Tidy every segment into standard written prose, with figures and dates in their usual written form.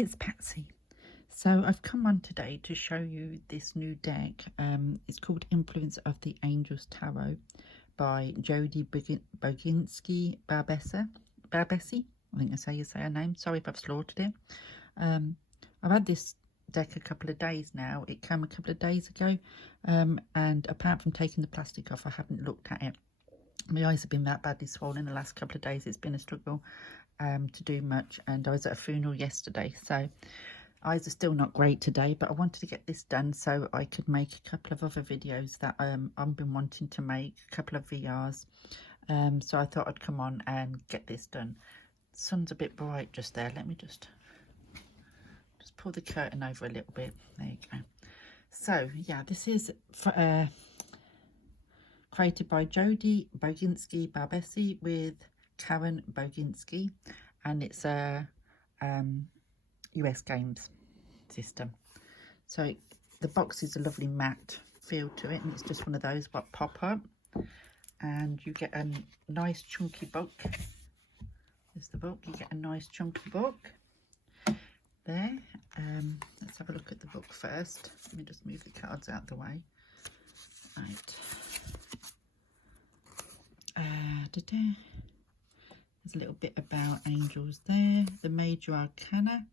it's Patsy. So I've come on today to show you this new deck. It's called Influence of the Angels Tarot by Jodie Boginski Barbesi. I think that's how you say her name. Sorry if I've slaughtered it. I've had this deck a couple of days now. It came a couple of days ago, and apart from taking the plastic off, I haven't looked at it. My eyes have been that badly swollen the last couple of days. It's been a struggle to do much, and I was at a funeral yesterday, so eyes are still not great today, but I wanted to get this done so I could make a couple of other videos that I've been wanting to make, a couple of VRs. So I thought I'd come on and get this done. The sun's a bit bright just there. Let me just pull the curtain over a little bit. There you go. So yeah, this is created by Jodie Boginski Barbesi with Karen Boginski, and it's a US games system. So the box is a lovely matte feel to it, and it's just one of those what pop up, and you get a nice chunky book. There's the book. You get a nice chunky book there. Let's have a look at the book first. Let me just move the cards out of the way. Right. There's a little bit about angels there. The major arcana.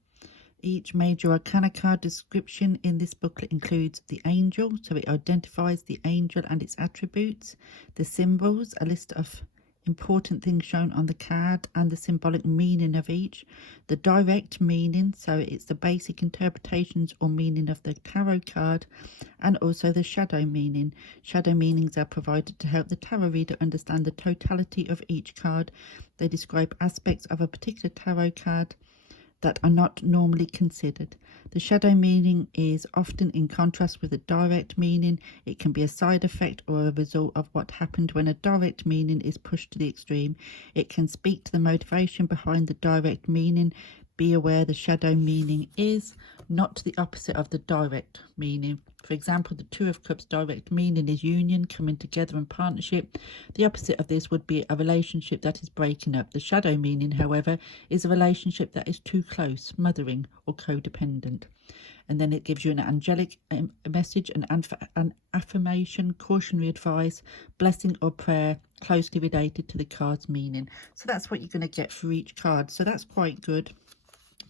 Each major arcana card description in this booklet includes the angel, so it identifies the angel and its attributes. The symbols, a list of important things shown on the card and the symbolic meaning of each. The direct meaning, so it's the basic interpretations or meaning of the tarot card, and also the shadow meaning. Shadow meanings are provided to help the tarot reader understand the totality of each card. They describe aspects of a particular tarot card that are not normally considered. The shadow meaning is often in contrast with a direct meaning. It can be a side effect or a result of what happened when a direct meaning is pushed to the extreme. It can speak to the motivation behind the direct meaning. Be aware the shadow meaning is not the opposite of the direct meaning. For example, the Two of Cups direct meaning is union, coming together, and partnership. The opposite of this would be a relationship that is breaking up. The shadow meaning, however, is a relationship that is too close, mothering, or codependent. And then it gives you an angelic message, an affirmation, cautionary advice, blessing or prayer closely related to the card's meaning. So that's what you're going to get for each card. So that's quite good.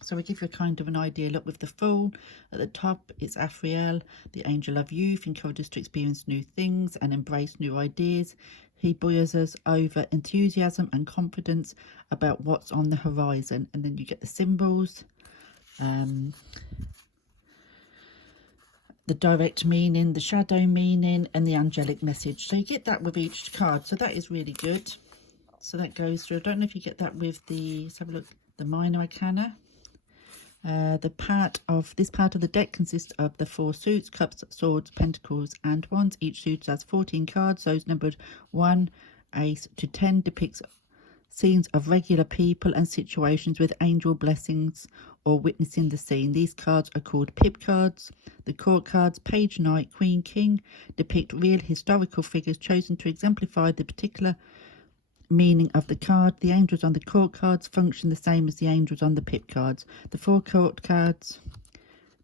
So we give you a kind of an idea. Look, with the Fool at the top, it's Afriel, the angel of youth, encourages to experience new things and embrace new ideas. He buoys us over enthusiasm and confidence about what's on the horizon. And then you get the symbols, the direct meaning, the shadow meaning, and the angelic message. So you get that with each card. So that is really good. So that goes through. I don't know if you get that with the, let's have a look, the minor arcana. This part of the deck consists of the 4 suits: cups, swords, pentacles, and wands. Each suit has 14 cards. Those numbered 1 ace to 10 depicts scenes of regular people and situations with angel blessings or witnessing the scene. These cards are called pip cards. The court cards, page, knight, queen, king, depict real historical figures chosen to exemplify the particular meaning of the card. The angels on the court cards function the same as the angels on the pip cards. The 4 court cards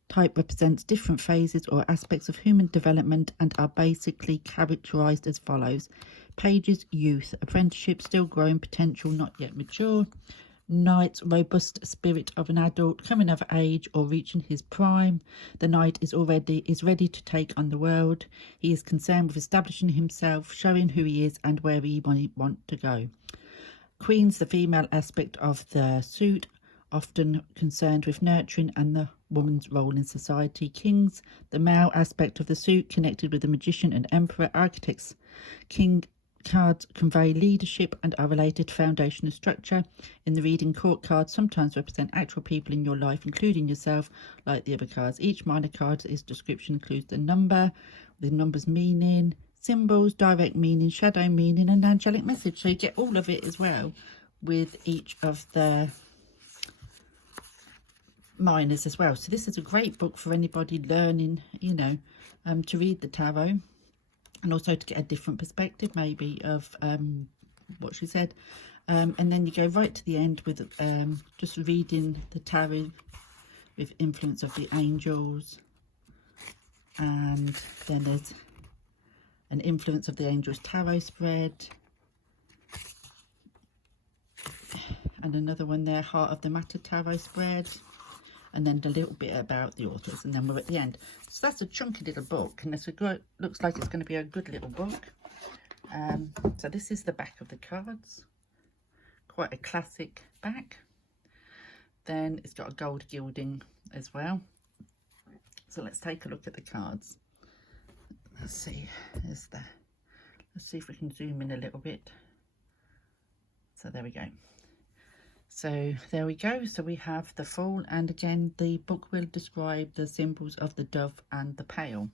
type represents different phases or aspects of human development and are basically characterized as follows: pages, youth, apprenticeship, still growing, potential, not yet mature. Knight, robust spirit of an adult coming of age or reaching his prime. The knight is ready to take on the world. He is concerned with establishing himself, showing who he is and where he want to go. Queen's the female aspect of the suit, often concerned with nurturing and the woman's role in society. Kings, the male aspect of the suit, connected with the magician and emperor. Architects, king cards convey leadership and are related to foundation and structure. In the reading, court cards sometimes represent actual people in your life, including yourself, like the other cards. Each minor card's description includes the number, the number's meaning, symbols, direct meaning, shadow meaning, and angelic message. So you get all of it as well with each of the minors as well. So this is a great book for anybody learning, to read the tarot, and also to get a different perspective maybe of what she said. And then you go right to the end with just reading the tarot with influence of the angels, and then there's an influence of the angels tarot spread, and another one there, heart of the matter tarot spread, and then a little bit about the authors, and then we're at the end. So that's a chunky little book, and it's a good, looks like it's going to be a good little book. So this is the back of the cards, quite a classic back. Then it's got a gold gilding as well. So let's take a look at the cards. Let's see, let's see if we can zoom in a little bit. So there we go. So there we go. So we have the Fool, and again the book will describe the symbols of the dove and the pail.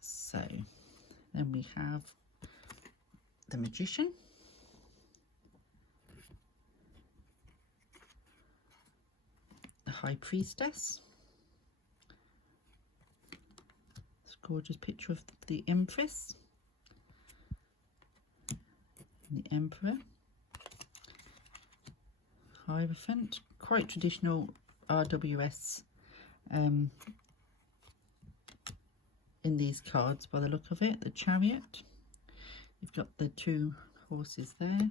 So then we have the Magician, the High Priestess, this gorgeous picture of the Empress, and the Emperor, Hierophant, quite traditional RWS in these cards by the look of it. The Chariot, you've got the two horses there,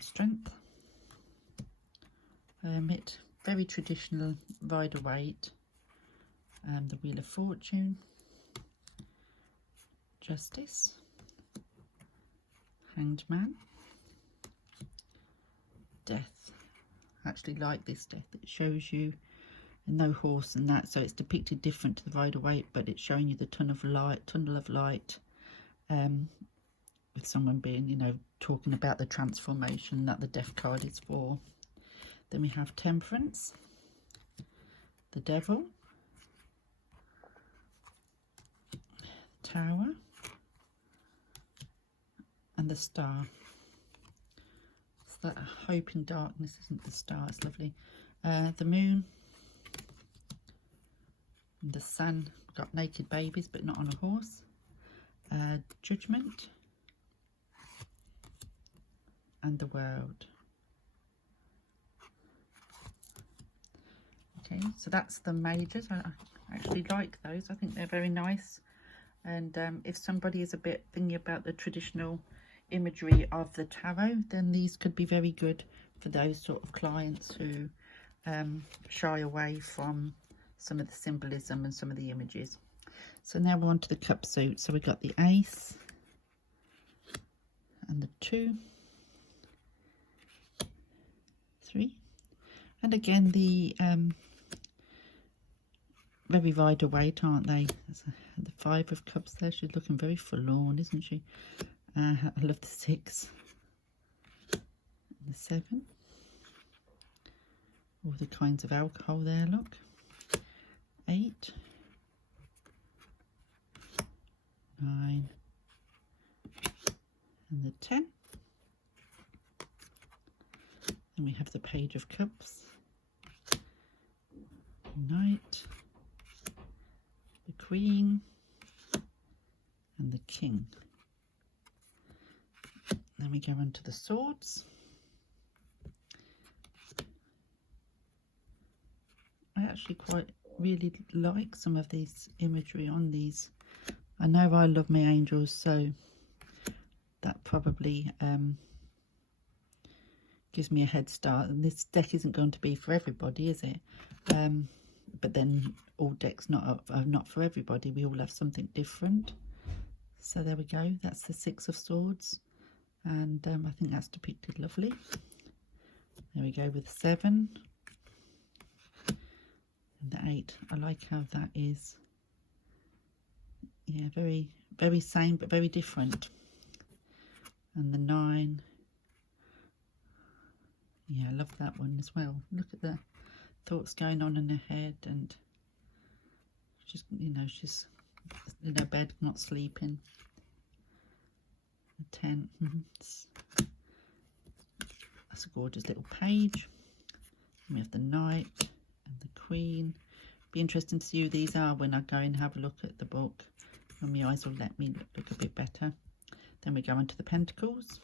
Strength, Hermit, very traditional Rider-Waite, the Wheel of Fortune, Justice, Hanged Man, Death. I actually like this Death. It shows you no horse and that, so it's depicted different to the Rider-Waite, but it's showing you the tunnel of light, with someone being, you know, talking about the transformation that the Death card is for. Then we have Temperance, the Devil, Tower, and the Star. It's that hope in darkness, isn't the Star? It's lovely. The Moon, and the Sun. We've got naked babies, but not on a horse. Judgment, and the World. Okay, so that's the majors. I actually like those. I think they're very nice. And if somebody is a bit thingy about the traditional imagery of the tarot, then these could be very good for those sort of clients who shy away from some of the symbolism and some of the images. So now we're on to the cup suit. So we've got the Ace and the 2, 3, and again the very Rider-Waite, aren't they? The 5 of Cups there. She's looking very forlorn, isn't she? I love the 6, and the 7. All the kinds of alcohol there, look. 8, 9, and the 10. Then we have the Page of Cups, Knight, the Queen, and the King. Then we go on to the Swords. I actually really like some of these imagery on these. I know I love my angels, so that probably gives me a head start. And this deck isn't going to be for everybody, is it? But then all decks are not for everybody. We all have something different. So there we go. That's the 6 of Swords, and I think that's depicted lovely. There we go with 7 and the 8. I like how that is. Yeah, very same but very different. And the 9. Yeah, I love that one as well. Look at the thoughts going on in her head, and she's, you know, she's in her bed not sleeping. The 10. That's a gorgeous little page. And we have the Knight and the Queen. Be interesting to see who these are when I go and have a look at the book, when my eyes will let me look a bit better. Then we go into the Pentacles,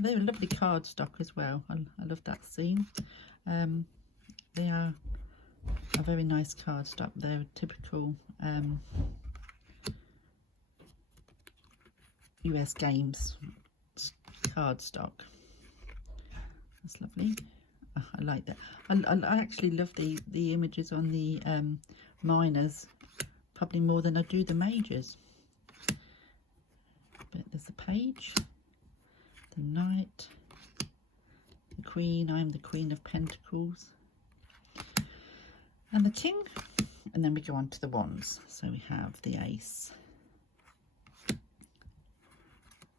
They're a lovely cardstock as well. I love that seam. They are a very nice cardstock. They're typical US Games cardstock. That's lovely. Oh, I like that. I actually love the images on the minors probably more than I do the majors. But there's a page, the Knight, the Queen. I am the Queen of Pentacles, and the King, and then we go on to the Wands. So we have the Ace,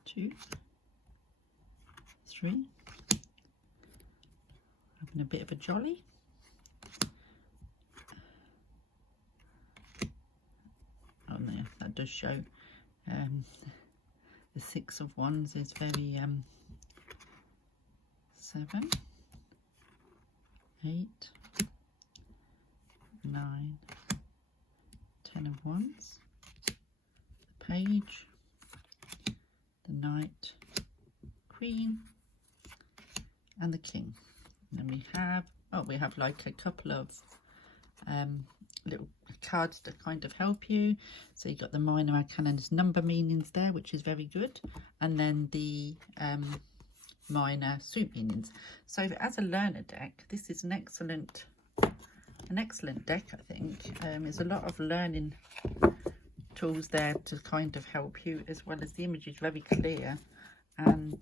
2, 3, having a bit of a jolly, oh there, that does show the 6 of Wands is very 7, 8, 9, 10 of Wands, the Page, the Knight, Queen, and the King. And then we have like a couple of little cards to kind of help you. So you've got the minor arcana's number meanings there, which is very good, and then the minor suit meanings. So as a learner deck, this is an excellent deck, I think. There's a lot of learning tools there to kind of help you, as well as the image is very clear, and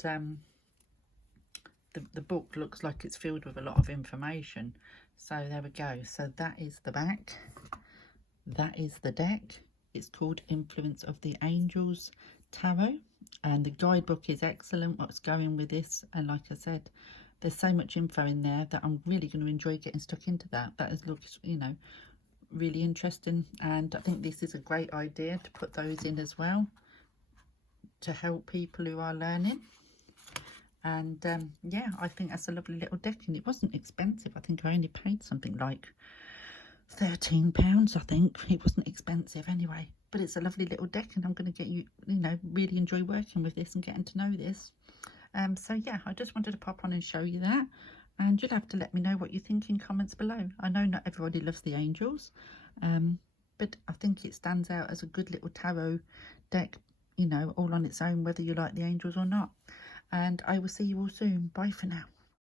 the book looks like it's filled with a lot of information. So there we go. So that is the back, that is the deck. It's called Influence of the Angels Tarot, and the guidebook is excellent what's going with this. And like I said, there's so much info in there that I'm really going to enjoy getting stuck into that. Looks, you know, really interesting, and I think this is a great idea to put those in as well to help people who are learning. And yeah, I think that's a lovely little deck, and it wasn't expensive. I think I only paid something like £13. I think it wasn't expensive anyway, but it's a lovely little deck, and I'm going to get you know, really enjoy working with this and getting to know this. So yeah, I just wanted to pop on and show you that, and you'll have to let me know what you think in comments below. I know not everybody loves the angels, but I think it stands out as a good little tarot deck, you know, all on its own, whether you like the angels or not. And I will see you all soon. Bye for now.